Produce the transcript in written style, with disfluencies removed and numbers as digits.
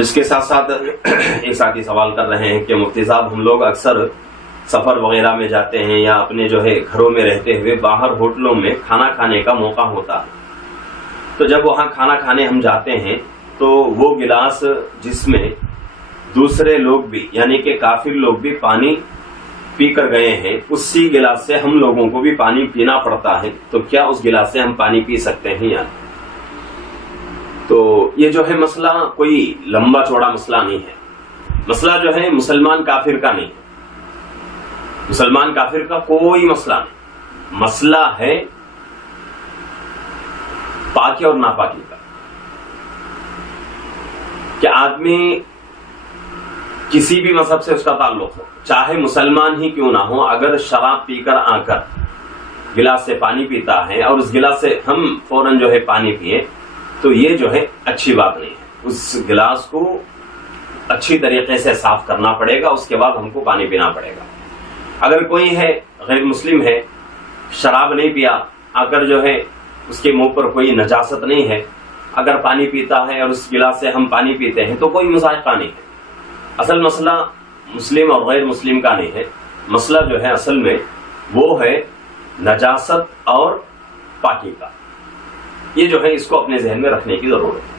اس کے ساتھ ساتھ ایک ساتھی سوال کر رہے ہیں کہ مفتی صاحب ہم لوگ اکثر سفر وغیرہ میں جاتے ہیں یا اپنے جو ہے گھروں میں رہتے ہوئے باہر ہوٹلوں میں کھانا کھانے کا موقع ہوتا ہے، تو جب وہاں کھانا کھانے ہم جاتے ہیں تو وہ گلاس جس میں دوسرے لوگ بھی یعنی کہ کافر لوگ بھی پانی پی کر گئے ہیں، اسی گلاس سے ہم لوگوں کو بھی پانی پینا پڑتا ہے، تو کیا اس گلاس سے ہم پانی پی سکتے ہیں یا نہیں؟ تو یہ جو ہے مسئلہ کوئی لمبا چوڑا مسئلہ نہیں ہے. مسئلہ جو ہے مسلمان کافر کا نہیں، مسلمان کافر کا کوئی مسئلہ نہیں، مسئلہ ہے پاکی اور ناپاکی کا. کہ آدمی کسی بھی مذہب سے اس کا تعلق ہو، چاہے مسلمان ہی کیوں نہ ہو، اگر شراب پی کر آ کر گلاس سے پانی پیتا ہے اور اس گلاس سے ہم فوراً جو ہے پانی پیے، تو یہ جو ہے اچھی بات نہیں ہے. اس گلاس کو اچھی طریقے سے صاف کرنا پڑے گا، اس کے بعد ہم کو پانی پینا پڑے گا. اگر کوئی ہے غیر مسلم ہے، شراب نہیں پیا، اگر جو ہے اس کے منہ پر کوئی نجاست نہیں ہے، اگر پانی پیتا ہے اور اس گلاس سے ہم پانی پیتے ہیں تو کوئی مذائقہ نہیں ہے. اصل مسئلہ مسلم اور غیر مسلم کا نہیں ہے، مسئلہ جو ہے اصل میں وہ ہے نجاست اور پاکی کا. یہ جو ہے اس کو اپنے ذہن میں رکھنے کی ضرورت ہے.